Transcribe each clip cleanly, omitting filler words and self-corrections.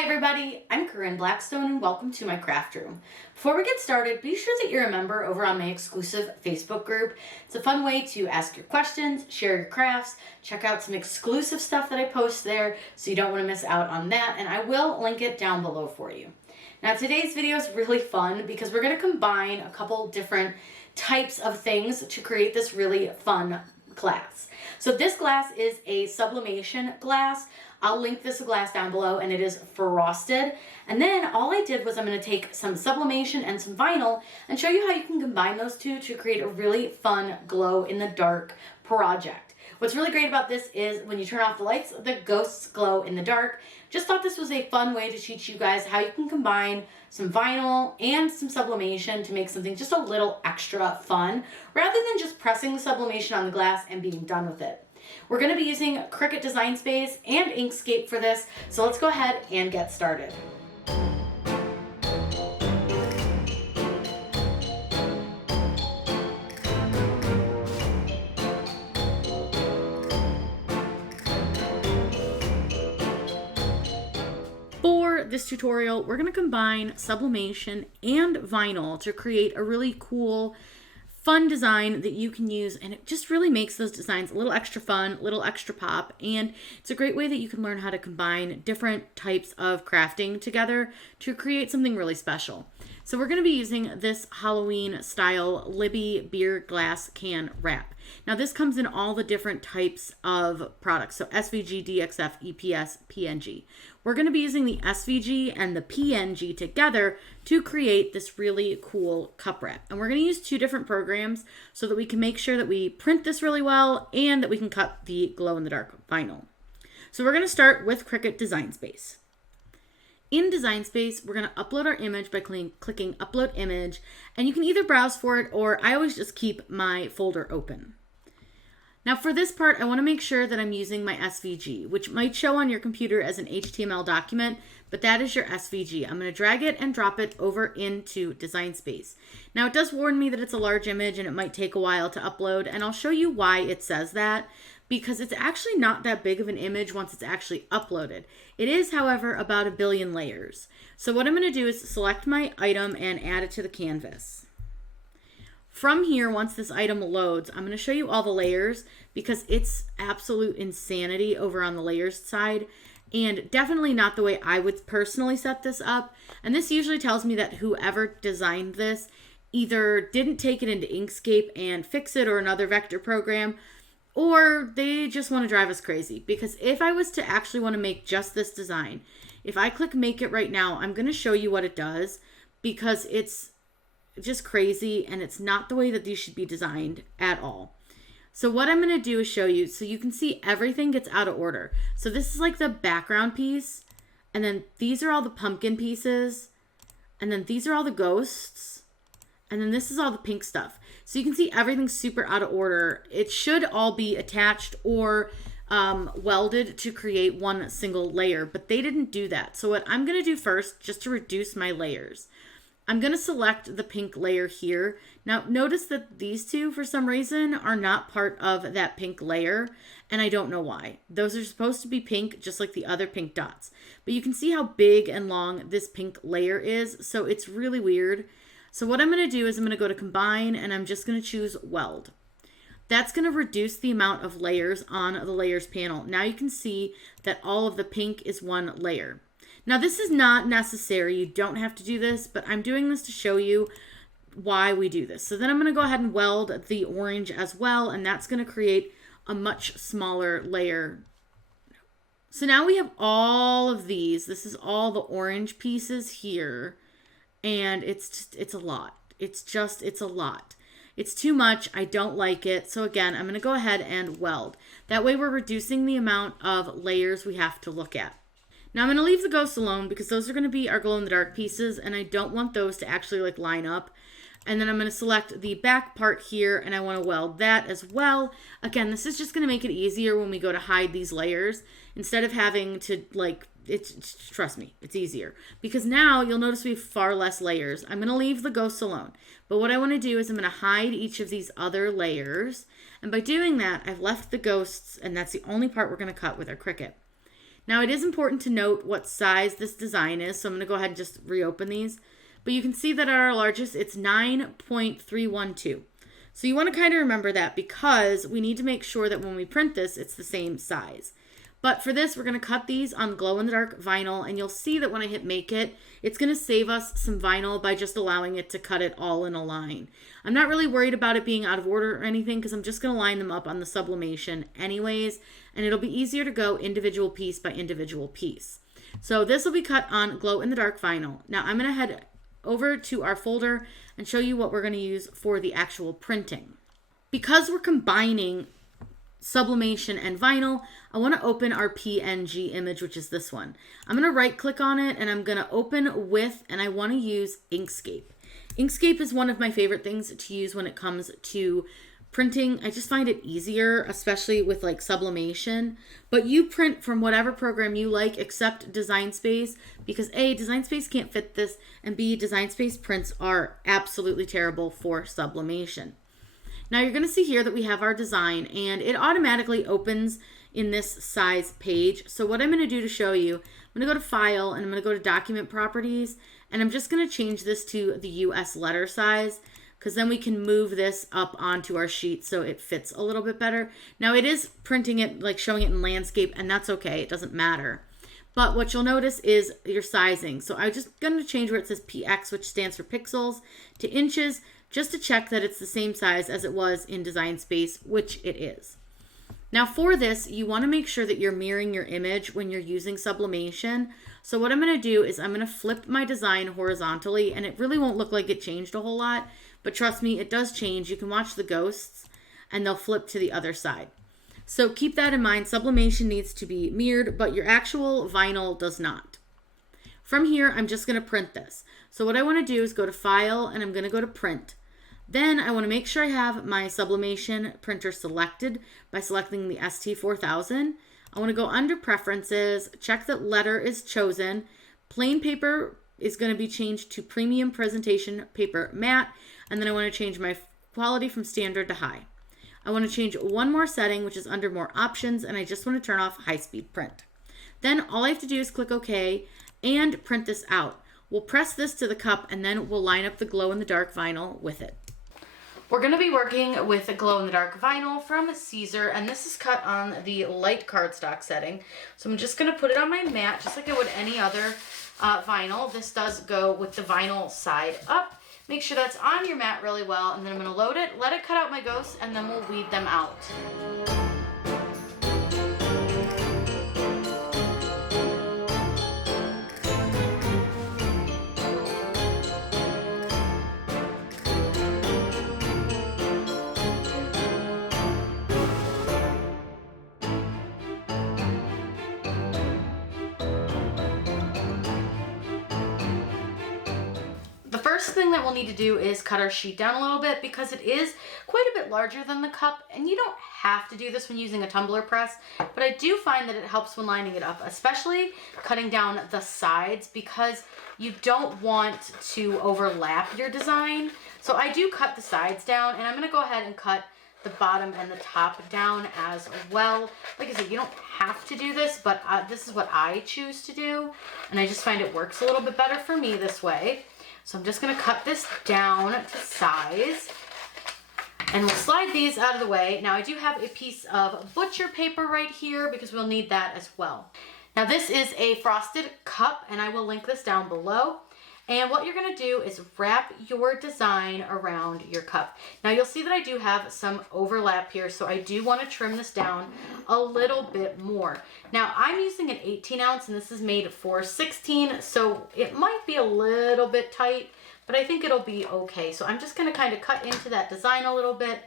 Hi everybody, I'm Corinne Blackstone and welcome to my craft room. Before we get started, be sure that you're a member over on my exclusive Facebook group. It's a fun way to ask your questions, share your crafts, check out some exclusive stuff that I post there so you don't want to miss out on that, and I will link it down below for you. Now today's video is really fun because we're going to combine a couple different types of things to create this really fun glass. So this glass is a sublimation glass. I'll link this glass down below, and it is frosted. And then all I did was I'm going to take some sublimation and some vinyl and show you how you can combine those two to create a really fun glow in the dark project. What's really great about this is when you turn off the lights, the ghosts glow in the dark. Just thought this was a fun way to teach you guys how you can combine some vinyl and some sublimation to make something just a little extra fun, rather than just pressing the sublimation on the glass and being done with it. We're going to be using CRICUT Design Space and Inkscape for this, so let's go ahead and get started. For this tutorial, we're going to combine sublimation and vinyl to create a really cool fun design that you can use, and it just really makes those designs a little extra fun, a little extra pop, and it's a great way that you can learn how to combine different types of crafting together to create something really special. So we're going to be using this Halloween style Libby beer glass can wrap. Now this comes in all the different types of products, so SVG, DXF, EPS, PNG. We're going to be using the SVG and the PNG together to create this really cool cup wrap. And we're going to use two different programs so that we can make sure that we print this really well and that we can cut the glow-in-the-dark vinyl. So we're going to start with CRICUT Design Space. In Design Space, we're going to upload our image by clicking Upload Image, and you can either browse for it, or I always just keep my folder open. Now for this part, I want to make sure that I'm using my SVG, which might show on your computer as an HTML document, but that is your SVG. I'm going to drag it and drop it over into Design Space. Now it does warn me that it's a large image and it might take a while to upload, and I'll show you why it says that, because it's actually not that big of an image once it's actually uploaded. It is, however, about 1 billion layers. So what I'm going to do is select my item and add it to the canvas. From here, once this item loads, I'm going to show you all the layers because it's absolute insanity over on the layers side, and definitely not the way I would personally set this up. And this usually tells me that whoever designed this either didn't take it into Inkscape and fix it or another vector program, or they just want to drive us crazy. Because if I was to actually want to make just this design, if I click make it right now, I'm going to show you what it does, because it's just crazy and it's not the way that these should be designed at all. So what I'm going to do is show you so you can see everything gets out of order. So this is like the background piece, and then these are all the pumpkin pieces, and then these are all the ghosts, and then this is all the pink stuff. So you can see everything's super out of order. It should all be attached or welded to create one single layer, but they didn't do that. So what I'm going to do first, just to reduce my layers, I'm going to select the pink layer here. Now notice that these two, for some reason, are not part of that pink layer, and I don't know why. Those are supposed to be pink, just like the other pink dots. But you can see how big and long this pink layer is, so it's really weird. So what I'm going to do is I'm going to go to Combine, and I'm just going to choose Weld. That's going to reduce the amount of layers on the Layers panel. Now you can see that all of the pink is one layer. Now this is not necessary, you don't have to do this, but I'm doing this to show you why we do this. So then I'm going to go ahead and weld the orange as well, and that's going to create a much smaller layer. So now we have all of these. This is all the orange pieces here, and it's a lot. It's a lot. It's too much. I don't like it. So again, I'm going to go ahead and weld. That way we're reducing the amount of layers we have to look at. Now I'm going to leave the ghosts alone because those are going to be our glow-in-the-dark pieces, and I don't want those to actually like line up. And then I'm going to select the back part here, and I want to weld that as well. Again, this is just going to make it easier when we go to hide these layers. Instead of having to trust me, it's easier. Because now you'll notice we have far less layers. I'm going to leave the ghosts alone. But what I want to do is I'm going to hide each of these other layers. And by doing that, I've left the ghosts, and that's the only part we're going to cut with our CRICUT. Now it is important to note what size this design is, so I'm going to go ahead and just reopen these. But you can see that at our largest, it's 9.312. So you want to kind of remember that because we need to make sure that when we print this, it's the same size. But for this, we're going to cut these on glow-in-the-dark vinyl, and you'll see that when I hit make it, it's going to save us some vinyl by just allowing it to cut it all in a line. I'm not really worried about it being out of order or anything because I'm just going to line them up on the sublimation anyways, and it'll be easier to go individual piece by individual piece. So this will be cut on glow-in-the-dark vinyl. Now I'm going to head over to our folder and show you what we're going to use for the actual printing. Because we're combining sublimation and vinyl, I want to open our PNG image, which is this one. I'm going to right click on it and I'm going to open with, and I want to use Inkscape. Inkscape is one of my favorite things to use when it comes to printing. I just find it easier, especially with like sublimation. But you print from whatever program you like except Design Space, because A, Design Space can't fit this, and B, Design Space prints are absolutely terrible for sublimation. Now you're going to see here that we have our design, and it automatically opens in this size page. So what I'm going to do to show you, I'm going to go to File, and I'm going to go to Document Properties, and I'm just going to change this to the US letter size, because then we can move this up onto our sheet so it fits a little bit better. Now it is printing it, like showing it in landscape, and that's okay, it doesn't matter. But what you'll notice is your sizing. So I'm just going to change where it says PX, which stands for pixels, to inches, just to check that it's the same size as it was in Design Space, which it is. Now for this, you want to make sure that you're mirroring your image when you're using sublimation. So what I'm going to do is I'm going to flip my design horizontally, and it really won't look like it changed a whole lot, but trust me, it does change. You can watch the ghosts and they'll flip to the other side. So keep that in mind. Sublimation needs to be mirrored, but your actual vinyl does not. From here, I'm just going to print this. So what I want to do is go to File, and I'm going to go to Print. Then I want to make sure I have my sublimation printer selected by selecting the ST4000. I want to go under Preferences, check that letter is chosen. Plain paper is going to be changed to Premium Presentation Paper Matte, and then I want to change my quality from standard to high. I want to change one more setting, which is under More Options, and I just want to turn off High Speed Print. Then all I have to do is click OK and print this out. We'll press this to the cup, and then we'll line up the glow-in-the-dark vinyl with it. We're going to be working with a glow-in-the-dark vinyl from Caesar, and this is cut on the light cardstock setting. So I'm just going to put it on my mat, just like I would any other vinyl. This does go with the vinyl side up. Make sure that's on your mat really well, and then I'm going to load it, let it cut out my ghosts, and then we'll weed them out. First thing that we'll need to do is cut our sheet down a little bit because it is quite a bit larger than the cup, and you don't have to do this when using a tumbler press, but I do find that it helps when lining it up, especially cutting down the sides because you don't want to overlap your design. So I do cut the sides down, and I'm going to go ahead and cut the bottom and the top down as well. Like I said, you don't have to do this, but this is what I choose to do, and I just find it works a little bit better for me this way. So I'm just going to cut this down to size, and we'll slide these out of the way. Now I do have a piece of butcher paper right here because we'll need that as well. Now this is a frosted cup, and I will link this down below. And what you're going to do is wrap your design around your cup. Now you'll see that I do have some overlap here, so I do want to trim this down a little bit more. Now I'm using an 18 ounce, and this is made for 16, so it might be a little bit tight, but I think it'll be okay. So I'm just going to kind of cut into that design a little bit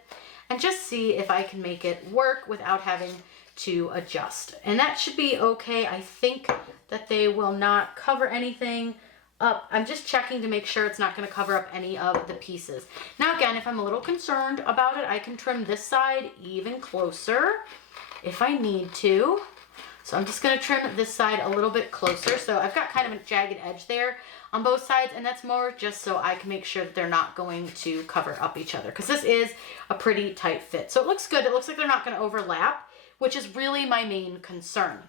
and just see if I can make it work without having to adjust. And that should be okay. I think that they will not cover anything up. I'm just checking to make sure it's not going to cover up any of the pieces. Now again, if I'm a little concerned about it, I can trim this side even closer if I need to. So I'm just going to trim this side a little bit closer. So I've got kind of a jagged edge there on both sides, and that's more just so I can make sure that they're not going to cover up each other, because this is a pretty tight fit. So it looks good. It looks like they're not going to overlap, which is really my main concern.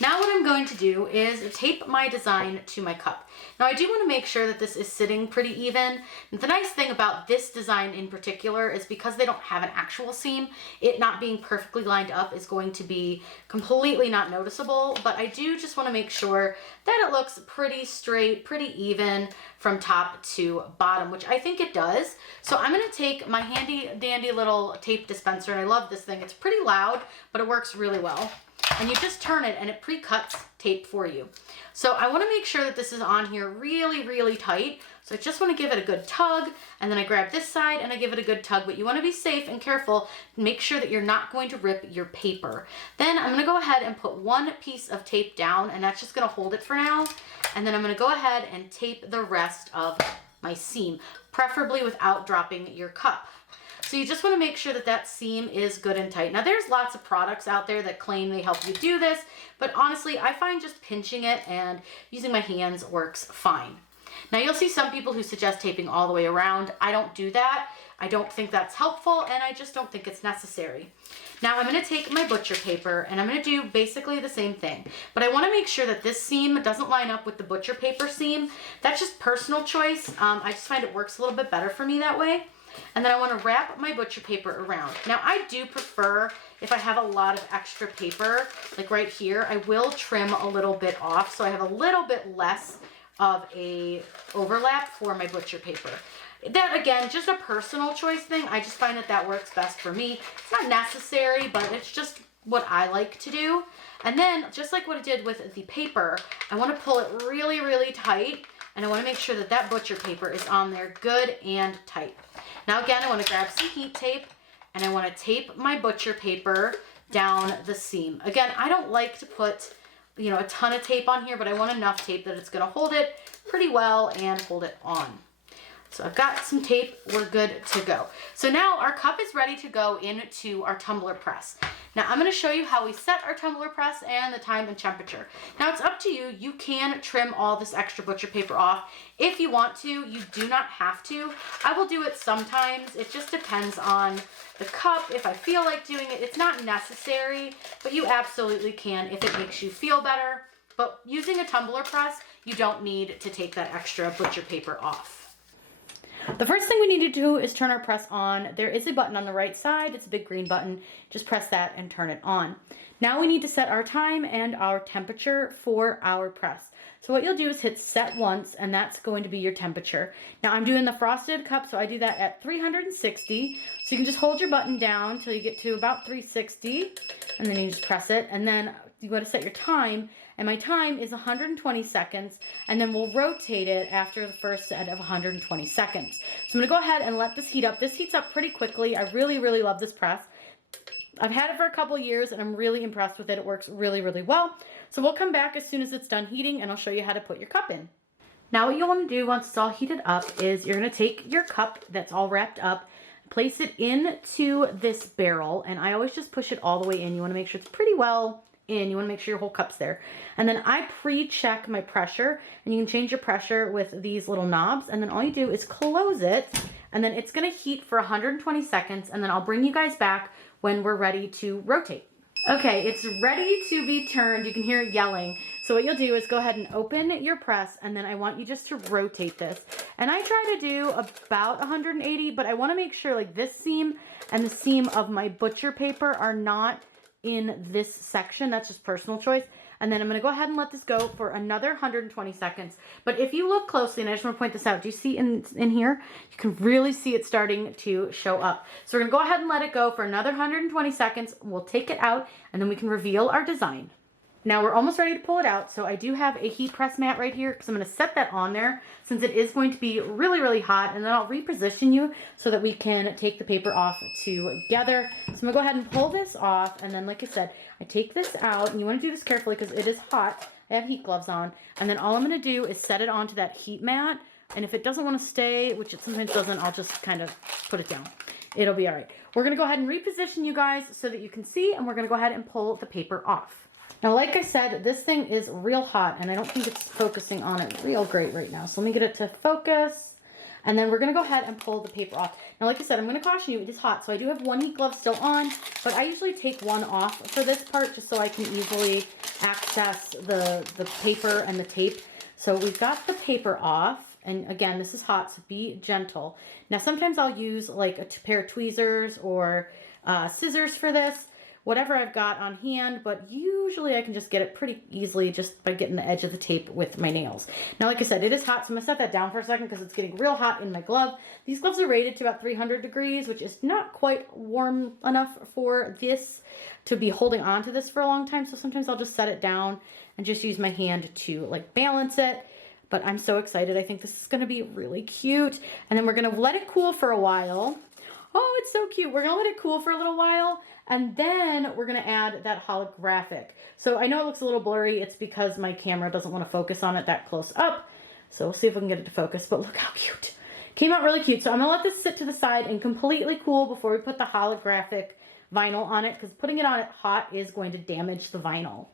Now what I'm going to do is tape my design to my cup. Now I do want to make sure that this is sitting pretty even. The nice thing about this design in particular is because they don't have an actual seam, it not being perfectly lined up is going to be completely not noticeable, but I do just want to make sure that it looks pretty straight, pretty even from top to bottom, which I think it does. So I'm going to take my handy dandy little tape dispenser, and I love this thing. It's pretty loud, but it works really well. And you just turn it and it pre-cuts tape for you. So I want to make sure that this is on here really, really tight. So I just want to give it a good tug, and then I grab this side and I give it a good tug, but you want to be safe and careful. Make sure that you're not going to rip your paper. Then I'm going to go ahead and put one piece of tape down, and that's just going to hold it for now. And then I'm going to go ahead and tape the rest of my seam, preferably without dropping your cup. So you just want to make sure that that seam is good and tight. Now there's lots of products out there that claim they help you do this, but honestly, I find just pinching it and using my hands works fine. Now you'll see some people who suggest taping all the way around. I don't do that. I don't think that's helpful, and I just don't think it's necessary. Now I'm going to take my butcher paper and I'm going to do basically the same thing, but I want to make sure that this seam doesn't line up with the butcher paper seam. That's just personal choice. I just find it works a little bit better for me that way. And then I want to wrap my butcher paper around. Now I do prefer, if I have a lot of extra paper, like right here, I will trim a little bit off so I have a little bit less of a overlap for my butcher paper. That, again, just a personal choice thing. I just find that that works best for me. It's not necessary, but it's just what I like to do. And then, just like what I did with the paper, I want to pull it really, really tight, and I want to make sure that that butcher paper is on there good and tight. Now again, I want to grab some heat tape, and I want to tape my butcher paper down the seam. Again, I don't like to put, a ton of tape on here, but I want enough tape that it's going to hold it pretty well and hold it on. So I've got some tape, we're good to go. So now our cup is ready to go into our tumbler press. Now I'm going to show you how we set our tumbler press and the time and temperature. Now it's up to you. You can trim all this extra butcher paper off if you want to. You do not have to. I will do it sometimes. It just depends on the cup. If I feel like doing it, it's not necessary, but you absolutely can if it makes you feel better. But using a tumbler press, you don't need to take that extra butcher paper off. The first thing we need to do is turn our press on. There is a button on the right side. It's a big green button. Just press that and turn it on. Now we need to set our time and our temperature for our press. So what you'll do is hit set once, and that's going to be your temperature. Now I'm doing the frosted cup, so I do that at 360. So you can just hold your button down until you get to about 360, and then you just press it, and then you go to set your time, and my time is 120 seconds, and then we'll rotate it after the first set of 120 seconds. So I'm going to go ahead and let this heat up. This heats up pretty quickly. I really, really love this press. I've had it for a couple years, and I'm really impressed with it. It works really, really well. So we'll come back as soon as it's done heating, and I'll show you how to put your cup in. Now what you want to do once it's all heated up is you're going to take your cup that's all wrapped up, place it into this barrel, and I always just push it all the way in. You want to make sure it's pretty well in. You want to make sure your whole cup's there. And then I pre-check my pressure, and you can change your pressure with these little knobs, and then all you do is close it, and then it's going to heat for 120 seconds, and then I'll bring you guys back when we're ready to rotate. Okay, it's ready to be turned. You can hear it yelling. So what you'll do is go ahead and open your press, and then I want you just to rotate this. And I try to do about 180, but I want to make sure like this seam and the seam of my butcher paper are not in this section. That's just personal choice. And then I'm going to go ahead and let this go for another 120 seconds. But if you look closely, and I just want to point this out, do you see in here? You can really see it starting to show up. So we're going to go ahead and let it go for another 120 seconds. We'll take it out, and then we can reveal our design. Now we're almost ready to pull it out. So I do have a heat press mat right here because I'm going to set that on there since it is going to be really, really hot. And then I'll reposition you so that we can take the paper off together. So I'm going to go ahead and pull this off. And then, like I said, I take this out, and you want to do this carefully because it is hot. I have heat gloves on. And then all I'm going to do is set it onto that heat mat. And if it doesn't want to stay, which it sometimes doesn't, I'll just kind of put it down. It'll be all right. We're going to go ahead and reposition you guys so that you can see, and we're going to go ahead and pull the paper off. Now, like I said, this thing is real hot, and I don't think it's focusing on it real great right now. So let me get it to focus. And then we're gonna go ahead and pull the paper off. Now, like I said, I'm gonna caution you, it is hot. So I do have one heat glove still on, but I usually take one off for this part just so I can easily access the paper and the tape. So we've got the paper off. And again, this is hot, so be gentle. Now, sometimes I'll use like a pair of tweezers or scissors for this, whatever I've got on hand, but usually I can just get it pretty easily just by getting the edge of the tape with my nails. Now, like I said, it is hot, so I'm gonna set that down for a second because it's getting real hot in my glove. These gloves are rated to about 300 degrees, which is not quite warm enough for this to be holding on to this for a long time. So sometimes I'll just set it down and just use my hand to like balance it. But I'm so excited. I think this is gonna be really cute. And then we're gonna let it cool for a while. Oh, it's so cute. We're gonna let it cool for a little while, and then we're gonna add that holographic. So I know it looks a little blurry. It's because my camera doesn't wanna focus on it that close up. So we'll see if we can get it to focus, but look how cute. Came out really cute. So I'm gonna let this sit to the side and completely cool before we put the holographic vinyl on it, because putting it on it hot is going to damage the vinyl.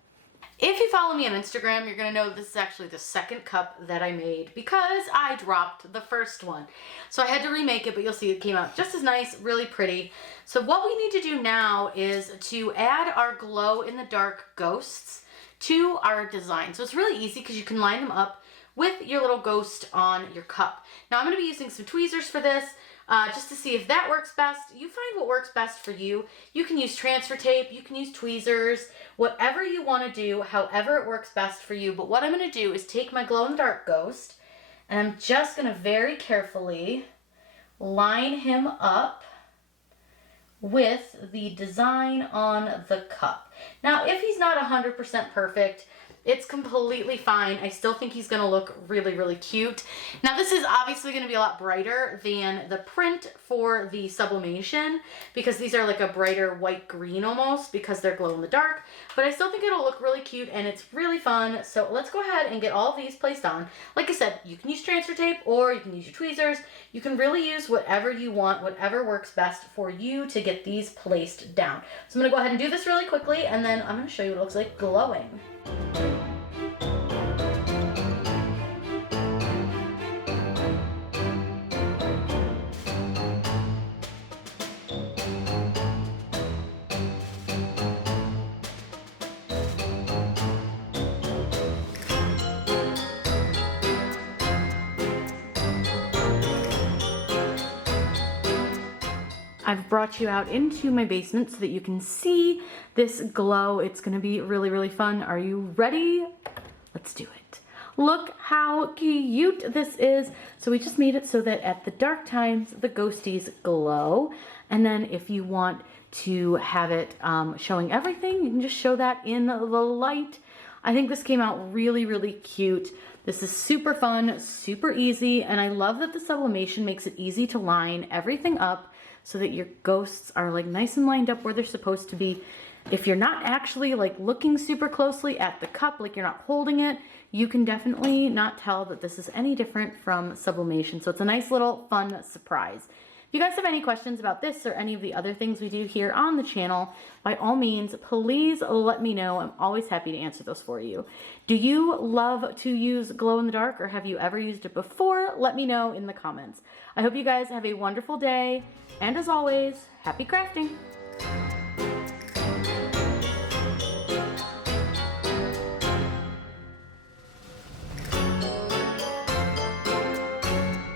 If you follow me on Instagram, you're going to know this is actually the second cup that I made because I dropped the first one. So I had to remake it, but you'll see it came out just as nice, really pretty. So what we need to do now is to add our glow-in-the-dark ghosts to our design. So it's really easy because you can line them up with your little ghost on your cup. Now I'm going to be using some tweezers for this. Just to see if that works best. You find what works best for you. You can use transfer tape, you can use tweezers, whatever you want to do, however it works best for you. But what I'm going to do is take my glow-in-the-dark ghost, and I'm just going to very carefully line him up with the design on the cup. Now, if he's not 100% perfect, it's completely fine. I still think he's gonna look really, really cute. Now, this is obviously gonna be a lot brighter than the print for the sublimation because these are like a brighter white green almost because they're glow in the dark, but I still think it'll look really cute and it's really fun. So let's go ahead and get all of these placed on. Like I said, you can use transfer tape or you can use your tweezers. You can really use whatever you want, whatever works best for you to get these placed down. So I'm gonna go ahead and do this really quickly and then I'm gonna show you what it looks like glowing. I've brought you out into my basement so that you can see this glow. It's gonna be really, really fun. Are you ready? Let's do it. Look how cute this is. So we just made it so that at the dark times, the ghosties glow. And then if you want to have it showing everything, you can just show that in the light. I think this came out really, really cute. This is super fun, super easy. And I love that the sublimation makes it easy to line everything up so that your ghosts are like nice and lined up where they're supposed to be. If you're not actually like looking super closely at the cup, like you're not holding it, you can definitely not tell that this is any different from sublimation. So it's a nice little fun surprise. If you guys have any questions about this or any of the other things we do here on the channel, by all means, please let me know. I'm always happy to answer those for you. Do you love to use glow in the dark or have you ever used it before? Let me know in the comments. I hope you guys have a wonderful day. And as always, happy crafting.